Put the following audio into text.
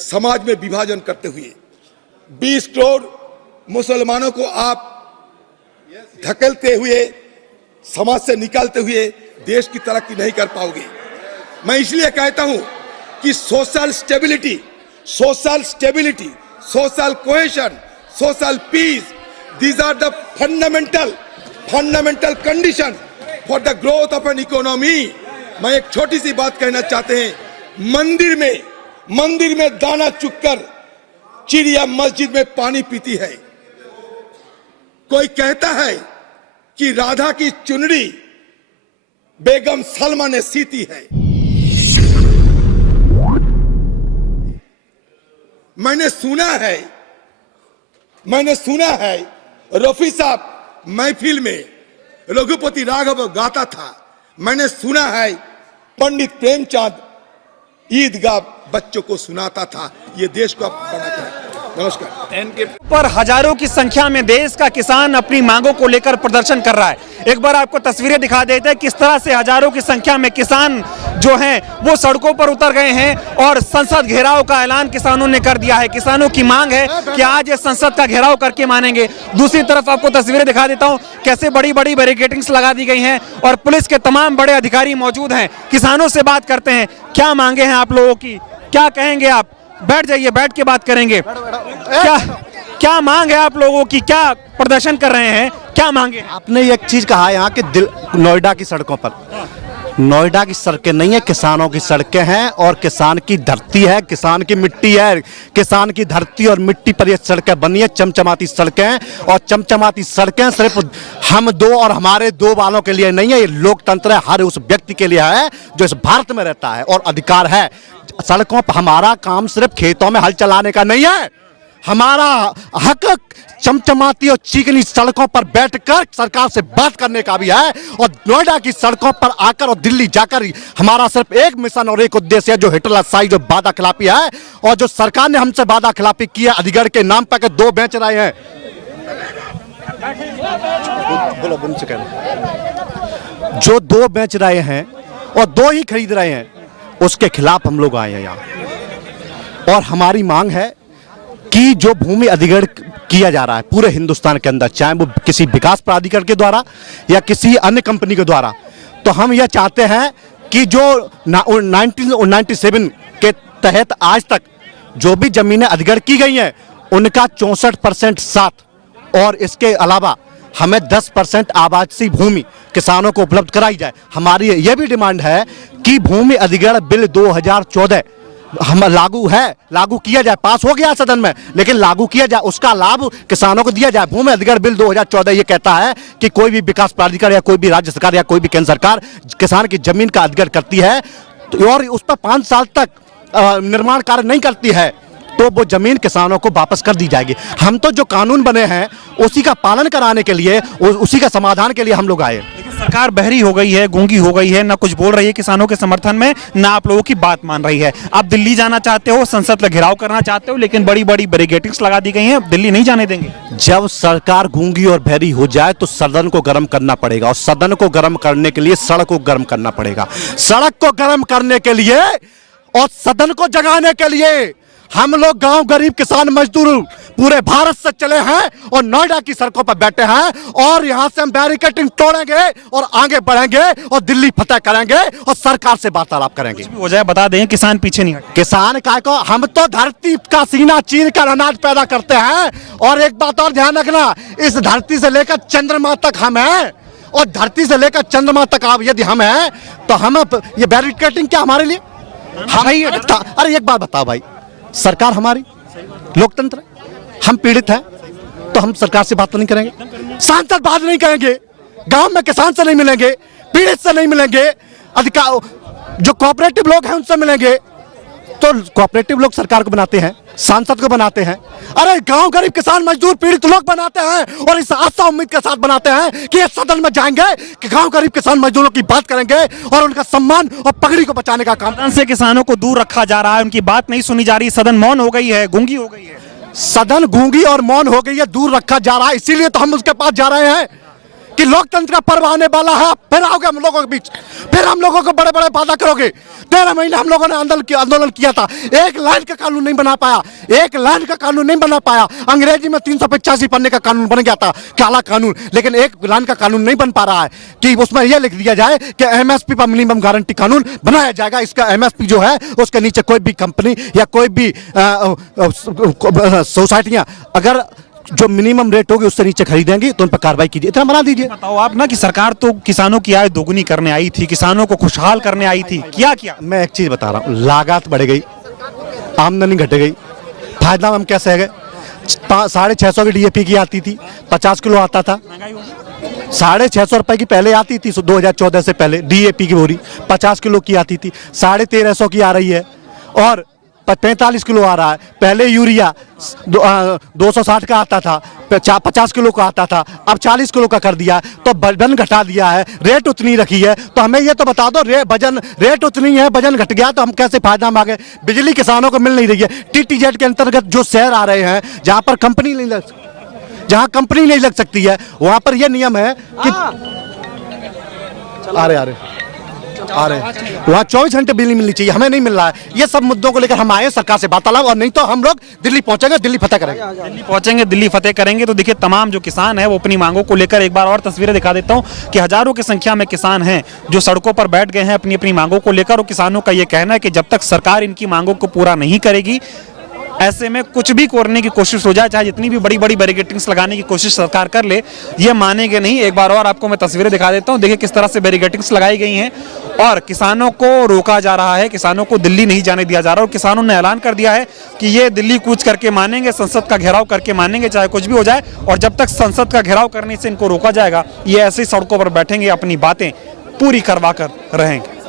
समाज में विभाजन करते हुए 20 करोड़ मुसलमानों को आप धकेलते हुए, समाज से निकालते हुए देश की तरक्की नहीं कर पाओगे। मैं इसलिए कहता हूं कि social stability, social cohesion, social peace, these are the fundamental condition for the growth of an economy। मैं एक छोटी सी बात कहना चाहते हैं, मंदिर में दाना चुगकर चिड़िया मस्जिद में पानी पीती है। कोई कहता है कि राधा की चुनरी बेगम सलमा ने सीती है। मैंने सुना है रफी साहब महफिल में रघुपति राघव गाता था। मैंने सुना है पंडित प्रेमचंद ईदगाह बच्चों को सुनाता था। ये देश को आप बनाता है। नमस्कार। पर हजारों की संख्या में देश का किसान अपनी मांगों को लेकर प्रदर्शन कर रहा है। एक बार आपको तस्वीरें दिखा देते हैं किस तरह से हजारों की संख्या में किसान जो हैं वो सड़कों पर उतर गए हैं और संसद घेराव का ऐलान किसानों ने कर दिया है। किसानों की मांग है कि आज ये संसद का घेराव करके मानेंगे। दूसरी तरफ आपको तस्वीरें दिखा देता हूं कैसे बड़ी बड़ी बैरिकेडिंग्स लगा दी गई हैं और पुलिस के तमाम बड़े अधिकारी मौजूद हैं। किसानों से बात करते हैं, क्या मांगे हैं आप लोगों की, क्या कहेंगे आप? बैठ जाइए, बैठ के बात करेंगे। क्या मांग है आप लोगों की, क्या प्रदर्शन कर रहे हैं, क्या मांगे? आपने एक चीज कहा यहाँ कि नोएडा की सड़कों पर, नोएडा की सड़कें नहीं है, किसानों की सड़कें हैं और किसान की धरती है, किसान की मिट्टी है। किसान की धरती और मिट्टी पर ये सड़कें बनी है, चमचमाती सड़कें हैं। और चमचमाती सड़कें सिर्फ हम दो और हमारे दो वालों के लिए नहीं है, ये लोकतंत्र है, हर उस व्यक्ति के लिए है जो इस भारत में रहता है और अधिकार है। सड़कों पर हमारा काम सिर्फ खेतों में हल चलाने का नहीं है, हमारा हक चमचमाती और चिकनी सड़कों पर बैठकर सरकार से बात करने का भी है। और नोएडा की सड़कों पर आकर और दिल्ली जाकर हमारा सिर्फ एक मिशन और एक उद्देश्य है, जो हिटलरशाही, जो वादा खिलाफी है। और जो सरकार ने हमसे वादा खिलाफी की है अलीगढ़ के नाम पर, 2 बेच रहे हैं, जो 2 बेच रहे हैं और 2 ही खरीद रहे हैं, उसके खिलाफ हम लोग आए हैं यहाँ। और हमारी मांग है कि जो भूमि अधिग्रहण किया जा रहा है पूरे हिंदुस्तान के अंदर, चाहे वो किसी विकास प्राधिकरण के द्वारा या किसी अन्य कंपनी के द्वारा, तो हम यह चाहते हैं कि जो 1997 के तहत आज तक जो भी जमीनें अधिग्रहण की गई हैं उनका 64% साथ, और इसके अलावा हमें 10% आवासीय भूमि किसानों को उपलब्ध कराई जाए। हमारी यह भी डिमांड है कि भूमि अधिग्रहण बिल 2014 हम लागू किया जाए, पास हो गया सदन में, लेकिन लागू किया जाए, उसका लाभ किसानों को दिया जाए। भूमि अधिग्रहण बिल 2014 ये कहता है कि कोई भी विकास प्राधिकरण या कोई भी राज्य सरकार या कोई भी केंद्र सरकार किसान की जमीन का अधिग्रहण करती है और उस पर 5 साल तक निर्माण कार्य नहीं करती है तो वो जमीन किसानों को वापस कर दी जाएगी। हम तो जो कानून बने हैं उसी का पालन कराने के लिए, उसी का समाधान के लिए हम लोग आए। लेकिन सरकार बहरी हो गई है, गूंगी हो गई है, ना कुछ बोल रही है किसानों के समर्थन में, ना आप लोगों की बात मान रही है। आप दिल्ली जाना चाहते हो, संसद का घेराव करना चाहते हो, लेकिन बड़ी बड़ी बैरिकेडिंग्स लगा दी गई हैं, दिल्ली नहीं जाने देंगे। जब सरकार गूंगी और बहरी हो जाए तो सदन को गर्म करना पड़ेगा, और सदन को गर्म करने के लिए सड़क को गर्म करना पड़ेगा। सड़क को गर्म करने के लिए और सदन को जगाने के लिए हम लोग गांव गरीब किसान मजदूर पूरे भारत से चले हैं और नोएडा की सड़कों पर बैठे हैं। और यहां से हम बैरिकेडिंग तोड़ेंगे और आगे बढ़ेंगे और दिल्ली फतेह करेंगे और सरकार से वार्तालाप करेंगे। कुछ भी हो जाए बता दें, किसान पीछे नहीं हटे। किसान का को हम तो धरती का सीना चीर कर अनाज पैदा करते हैं। और एक बात और ध्यान रखना, इस धरती से लेकर चंद्रमा तक हम हैं, और धरती से लेकर चंद्रमा तक आप यदि हम हैं तो हम ये बैरिकेडिंग क्या हमारे लिए? अरे एक बात बताओ भाई, सरकार हमारी लोकतंत्र है, हम पीड़ित हैं तो हम सरकार से बात तो नहीं करेंगे, सांसद बात नहीं करेंगे, गांव में किसान से नहीं मिलेंगे, पीड़ित से नहीं मिलेंगे, अधिकार जो कोऑपरेटिव लोग हैं उनसे मिलेंगे। तो कोऑपरेटिव लोग सरकार को बनाते हैं, सांसद को बनाते हैं, अरे गांव गरीब किसान मजदूर पीड़ित लोग बनाते हैं। और इस आशा उम्मीद के साथ बनाते हैं कि ये सदन में जाएंगे कि गांव गरीब किसान मजदूरों की बात करेंगे और उनका सम्मान और पगड़ी को बचाने का काम। सदन से किसानों को दूर रखा जा रहा है, उनकी बात नहीं सुनी जा रही, सदन मौन हो गई है, गूंगी हो गई है। सदन गूंगी और मौन हो गई है, दूर रखा जा रहा है, इसीलिए तो हम उसके पास जा रहे हैं कि लोकतंत्र का पर्व आने वाला है, फिर आओगे हम लोगों के बीच, फिर हम लोगों को बड़े बड़े वादा करोगे। 13 महीने हम लोगों ने आंदोलन किया था, एक लाइन का कानून नहीं बना पाया, एक लाइन का कानून नहीं बना पाया। अंग्रेजी में 385 पन्ने का कानून बन गया था, काला कानून, लेकिन एक लाइन का कानून नहीं बन पा रहा है कि उसमें यह लिख दिया जाए कि एमएसपी पर मिनिमम गारंटी कानून बनाया जाएगा। इसका एमएसपी जो है उसके नीचे कोई भी कंपनी या कोई भी सोसाइटियां अगर जो मिनिमम रेट होगी उससे नीचे खरीदेंगी तो उन पर कार्रवाई कीजिए, इतना बना दीजिए। बताओ आप ना कि सरकार तो किसानों की आय दोगुनी करने आई थी, किसानों को खुशहाल करने आई थी, क्या किया? मैं एक चीज बता रहा हूँ, लागत बढ़ गई, आमदनी घट गई, फायदा हम कैसे है गए। 650 की डीएपी की आती थी, 50 किलो आता था, 650 रुपए की पहले आती थी 2014 से पहले डीएपी की बोरी 50 किलो की आती थी, 1350 की आ रही है और 45 किलो आ रहा है। पहले यूरिया 260 का आता था, 50 किलो का आता था, अब 40 किलो का कर दिया, तो वजन घटा दिया है, रेट उतनी रखी है। तो हमें ये तो बता दो, रेट उतनी है, वजन घट गया तो हम कैसे फायदा मांगे। बिजली किसानों को मिल नहीं रही है। टीटीजेड के अंतर्गत जो शहर आ रहे हैं जहां कंपनी नहीं लग सकती है, वहां पर यह नियम है कि आ रहे वहाँ 24 घंटे बिजली मिलनी चाहिए, हमें नहीं मिल रहा है। ये सब मुद्दों को लेकर हम आए सरकार से वार्तालाप, और नहीं तो हम लोग दिल्ली पहुंचेंगे, दिल्ली फतेह करेंगे। दिल्ली फतेह करेंगे। तो देखिए तमाम जो किसान है वो अपनी मांगों को लेकर, एक बार और तस्वीरें दिखा देता हूं कि हजारों की संख्या में किसान हैं जो सड़कों पर बैठ गए हैं अपनी अपनी मांगों को लेकर। और किसानों का ये कहना है कि जब तक सरकार इनकी मांगों को पूरा नहीं करेगी, ऐसे में कुछ भी करने की कोशिश हो जाए, चाहे जितनी भी बड़ी बड़ी बैरिकेडिंग्स लगाने की कोशिश सरकार कर ले, ये मानेंगे नहीं। एक बार और आपको मैं तस्वीरें दिखा देता हूं, देखिए किस तरह से बैरिकेडिंग्स लगाई गई हैं और किसानों को रोका जा रहा है, किसानों को दिल्ली नहीं जाने दिया जा रहा। और किसानों ने ऐलान कर दिया है कि ये दिल्ली कूच करके मानेंगे, संसद का घेराव करके मानेंगे, चाहे कुछ भी हो जाए। और जब तक संसद का घेराव करने से इनको रोका जाएगा, ये ऐसे ही सड़कों पर बैठेंगे, अपनी बातें पूरी करवा कर रहेंगे।